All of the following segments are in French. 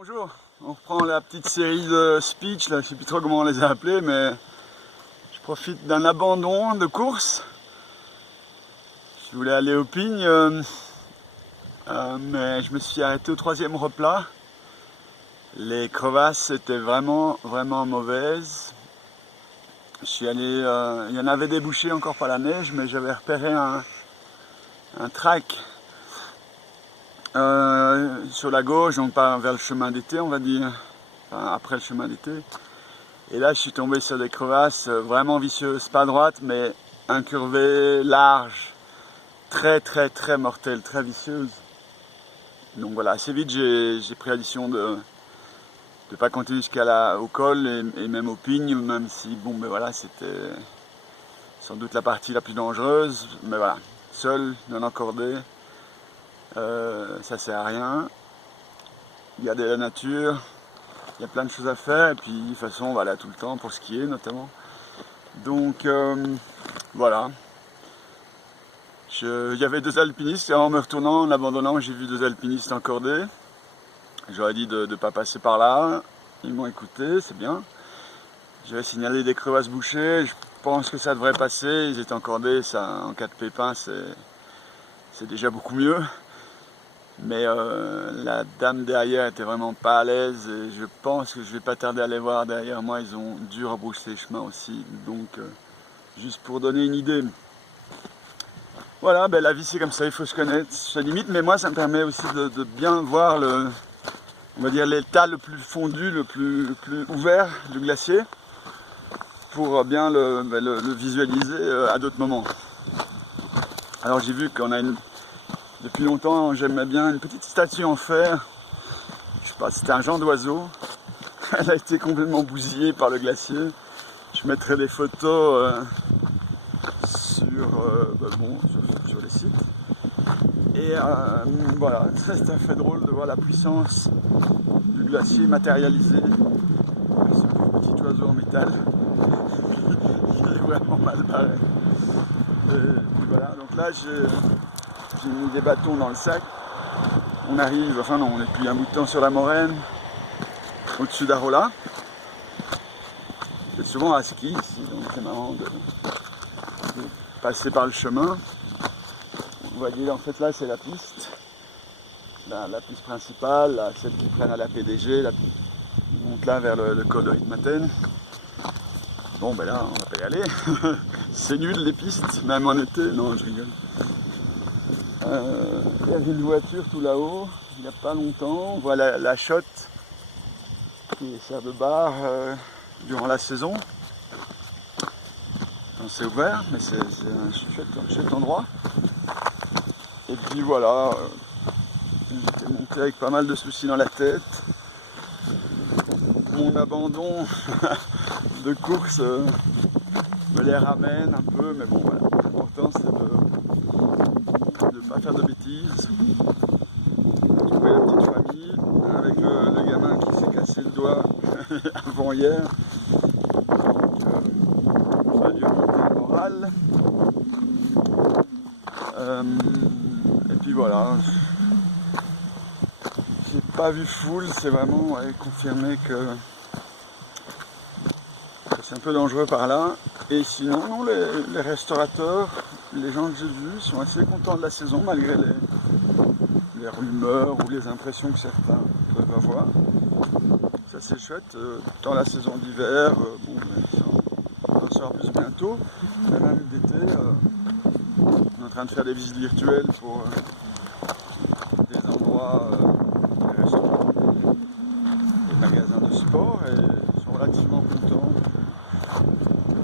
Bonjour, on reprend la petite série de speech, là, je ne sais plus trop comment on les a appelés, mais je profite d'un abandon de course. Je voulais aller au Pigne, mais je me suis arrêté au 3e replat. Les crevasses étaient vraiment mauvaises. Je suis allé, il y en avait débouché, encore pas la neige, mais j'avais repéré un track sur la gauche, donc pas vers le chemin d'été, on va dire, enfin, après le chemin d'été. Et là, je suis tombé sur des crevasses vraiment vicieuses, pas droites, mais incurvées, larges, très mortelles, très vicieuses. Donc voilà, assez vite, j'ai pris la décision de ne pas continuer au col et même au Pigne, même si, bon, ben voilà, c'était sans doute la partie la plus dangereuse, mais voilà, seul, non encordé, ça sert à rien. Il y a de la nature, il y a plein de choses à faire, et puis de toute façon, on va là tout le temps pour skier notamment. Donc voilà. Il y avait 2 alpinistes, et en me retournant, en abandonnant, j'ai vu 2 alpinistes encordés. J'aurais dit de ne pas passer par là. Ils m'ont écouté, c'est bien. J'avais signalé des crevasses bouchées, je pense que ça devrait passer. Ils étaient encordés, ça, en cas de pépin, c'est déjà beaucoup mieux. Mais la dame derrière était vraiment pas à l'aise et je pense que je vais pas tarder à les voir derrière moi. Ils ont dû rebrousser les chemins aussi. Donc, juste pour donner une idée. Voilà, ben la vie c'est comme ça, il faut se connaître ses limites. Mais moi, ça me permet aussi de bien voir on va dire l'état le plus fondu, le plus ouvert du glacier, pour bien le visualiser à d'autres moments. Alors j'ai vu qu'on a depuis longtemps, j'aimais bien une petite statue en fer. Je sais pas, c'était un genre d'oiseau. Elle a été complètement bousillée par le glacier. Je mettrai des photos sur les sites. Et voilà, ça fait drôle de voir la puissance du glacier matérialisé. Ce petit oiseau en métal. Il est vraiment mal barré. Et puis voilà, donc là j'ai mis des bâtons dans le sac. On arrive, enfin non, on est depuis un bout de temps sur la moraine, au-dessus d'Arola. C'est souvent à ski ici, donc c'est marrant de passer par le chemin. Vous voyez, en fait là c'est la piste. La piste principale, celle qui prennent à la PDG, donc là vers le col de Ritmaten. Bon ben là on va pas y aller. C'est nul les pistes, même en été, non je rigole. Il y avait une voiture tout là-haut, il n'y a pas longtemps. On voit la Chotte qui sert de bar durant la saison. C'est ouvert, mais c'est un chouette endroit. Et puis voilà, j'étais monté avec pas mal de soucis dans la tête. Mon abandon de course me les ramène un peu, mais bon voilà, l'important c'est de ne pas faire de bêtises. Trouver la petite famille avec le gamin qui s'est cassé le doigt avant hier. Donc on va lui remonter le moral. Et puis voilà. J'ai pas vu foule, c'est vraiment confirmé que c'est un peu dangereux par là. Et sinon, non, les restaurateurs, les gens que j'ai vus sont assez contents de la saison malgré les rumeurs ou les impressions que certains peuvent avoir. Ça c'est chouette. Dans la saison d'hiver, on en saura plus bientôt. Mais même d'été, on est en train de faire des visites virtuelles pour des endroits, des restaurants, des magasins de sport et ils sont relativement contents.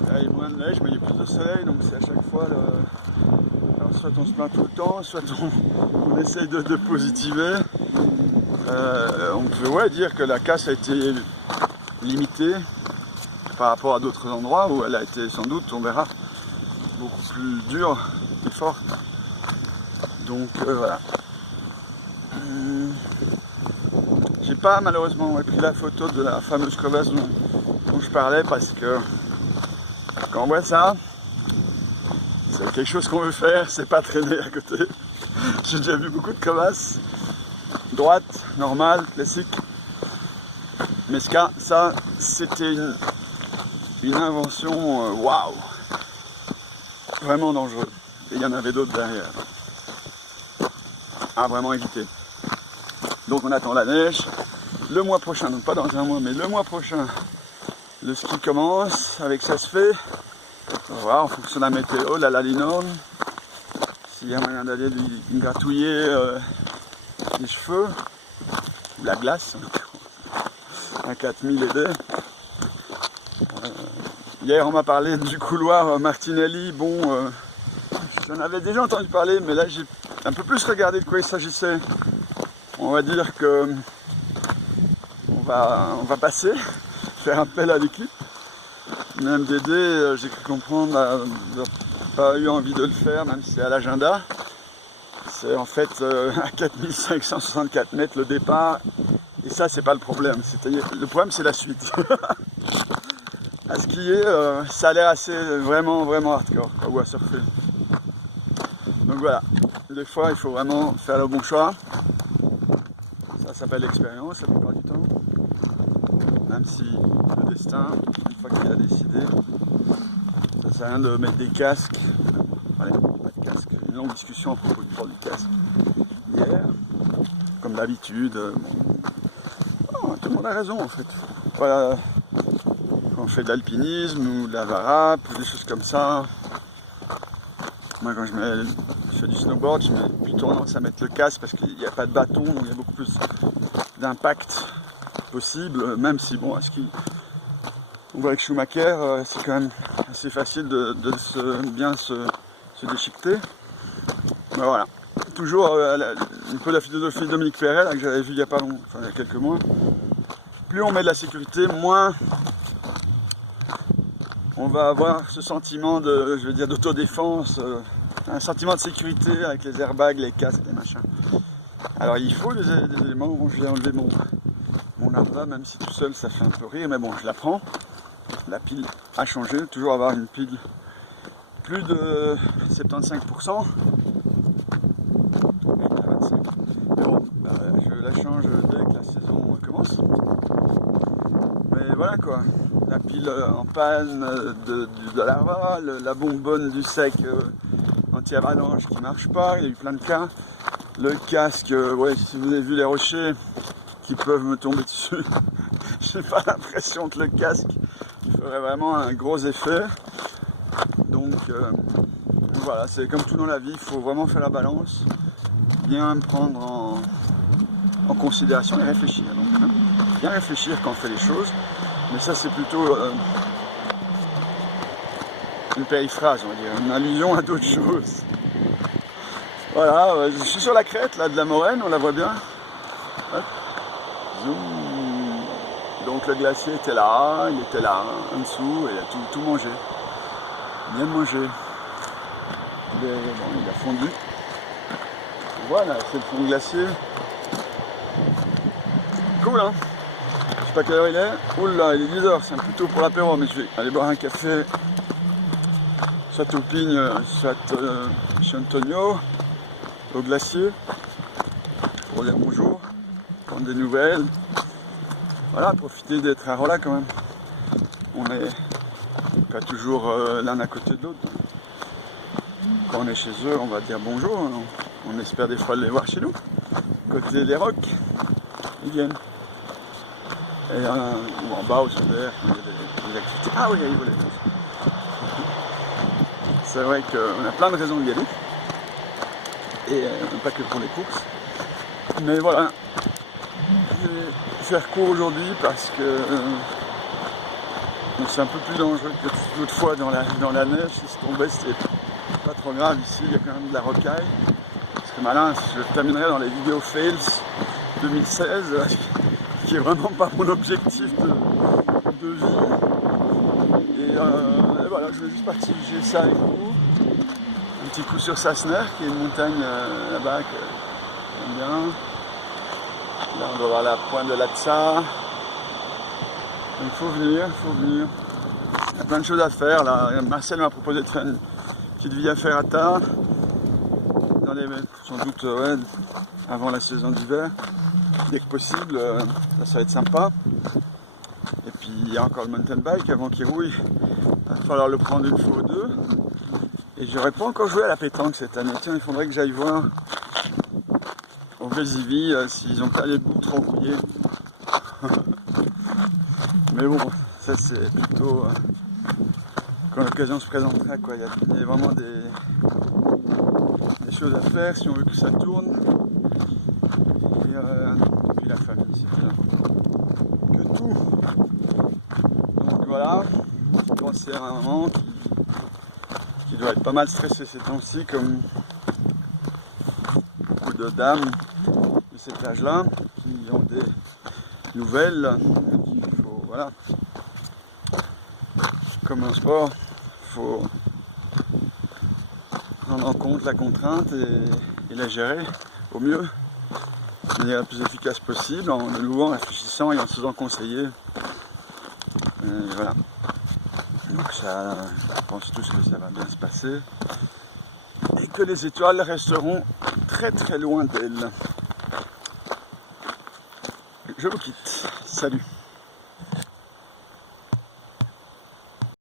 Là, il y a moins de neige, mais il y a plus de soleil, donc c'est à chaque fois alors, soit on se plaint tout le temps, soit on essaye de positiver. On peut dire que la casse a été limitée par rapport à d'autres endroits où elle a été sans doute, on verra, beaucoup plus dure et forte. Donc voilà. J'ai pas malheureusement pris la photo de la fameuse crevasse dont je parlais parce que quand on voit ça, c'est quelque chose qu'on veut faire, c'est pas traîner à côté. J'ai déjà vu beaucoup de crevasses, droites, normales, classiques. Mais ça c'était une invention waouh, vraiment dangereux. Et il y en avait d'autres derrière. À vraiment éviter. Donc on attend la neige. Le mois prochain, donc pas dans un mois, mais le mois prochain, le ski commence. Avec ça se fait. On va voir en fonction de la météo, la linorne. S'il y a moyen d'aller lui gratouiller les cheveux. Ou la glace. Un 4000 aidé. Hier on m'a parlé du couloir Martinelli. Bon, j'en avais déjà entendu parler, mais là j'ai un peu plus regardé de quoi il s'agissait. On va dire que on va passer, faire appel à l'équipe. Même Dédé, j'ai cru comprendre, n'a pas eu envie de le faire, même si c'est à l'agenda. C'est en fait à 4564 mètres le départ, et ça c'est pas le problème. Le problème c'est la suite. À skier, ça a l'air assez vraiment hardcore, quoi, ou à surfer. Donc voilà, des fois il faut vraiment faire le bon choix. Ça s'appelle l'expérience la plupart du temps. Même si le destin, une fois qu'il a décidé, ça sert à rien de mettre des casques. Allez, pas de casque. Une longue discussion à propos du port du casque. Hier, comme d'habitude, tout le monde a raison en fait. Voilà, quand on fait de l'alpinisme ou de la varap, ou des choses comme ça. Moi quand je fais du snowboard, je mets plutôt tendance à mettre le casque parce qu'il n'y a pas de bâton, donc il y a beaucoup plus d'impact possible, même si bon à ski on voit avec Schumacher c'est quand même assez facile de bien se déchiqueter. Mais voilà, toujours un peu la philosophie de Dominique Perret que j'avais vu il y a pas longtemps, enfin il y a quelques mois. Plus on met de la sécurité, moins on va avoir ce sentiment de, je veux dire, d'autodéfense, un sentiment de sécurité avec les airbags, les casques, les machins. Alors il faut des éléments. Bon, je vais enlever mon arbre, même si tout seul ça fait un peu rire, mais bon, je la prends. La pile a changé, toujours avoir une pile plus de 75%. Mais bon, je la change dès que la saison commence. Mais voilà quoi, la pile en panne de l'arbre, la bonbonne du sec anti-avalanche qui marche pas, il y a eu plein de cas. Le casque, ouais, si vous avez vu les rochers qui peuvent me tomber dessus, j'ai pas l'impression que le casque ferait vraiment un gros effet. Donc voilà, c'est comme tout dans la vie, il faut vraiment faire la balance, bien prendre en considération et réfléchir. Donc, hein, bien réfléchir quand on fait les choses, mais ça c'est plutôt une périphrase, on va dire, une allusion à d'autres choses. Voilà, je suis sur la crête là de la Moraine, on la voit bien. Hop. Zoom. Donc le glacier était là, il était là, en dessous, et il a tout mangé. Bien mangé. Bon, il a fondu. Voilà, c'est le fond de glacier. Cool hein. Je sais pas quelle heure il est. Oula, il est 10h, c'est un peu tôt pour l'apéro, mais je vais aller boire un café. Soit au Pigne, soit chez Antonio. Au glacier pour dire bonjour, prendre des nouvelles, voilà, profiter d'être à Rolla quand même. On n'est pas toujours l'un à côté de l'autre. Quand on est chez eux, on va dire bonjour, on espère des fois les voir chez nous. Côté des rocs, ils viennent. Et ou en bas au secondaire, il y a des activités. Ah oui, ils volaient. C'est vrai qu'on a plein de raisons d'y aller. Et pas que pour les courses, mais voilà, je vais faire court aujourd'hui parce que c'est un peu plus dangereux que l'autre fois dans la neige. Si c'est tombé, c'était pas trop grave. Ici il y a quand même de la rocaille, parce que malin, je terminerai dans les vidéos fails 2016 qui est vraiment pas mon objectif de vie, et voilà, je vais juste partager ça avec vous. Un petit coup sur Sassner, qui est une montagne là-bas que j'aime bien. Là on doit voir la pointe de l'Atsa. Il faut venir, Il y a plein de choses à faire là. Marcel m'a proposé de faire une petite via ferrata. Sans doute ouais, avant la saison d'hiver. dès que possible, ça va être sympa. Et puis il y a encore le mountain bike avant qu'il rouille, il va falloir le prendre une fois ou deux. Et j'aurais pas encore joué à la pétanque cette année. Tiens, il faudrait que j'aille voir au Vézivy s'ils n'ont pas les bouts trop rouillés. Mais bon, ça c'est plutôt quand l'occasion se présentera, quoi. Il y a vraiment des choses à faire si on veut que ça tourne. Et puis la famille, c'est bien. Que tout. Donc voilà, je pense à un moment qui doit être pas mal stressé ces temps-ci, comme beaucoup de dames de cet âge-là, qui ont des nouvelles, qu'il faut, voilà, comme un sport, il faut prendre en compte la contrainte et la gérer au mieux, de manière la plus efficace possible, en de nouveau en réfléchissant et en se faisant conseiller. Et voilà. Donc ça, je pense tous que ça va bien se passer et que les étoiles resteront très très loin d'elles. Je vous quitte. Salut.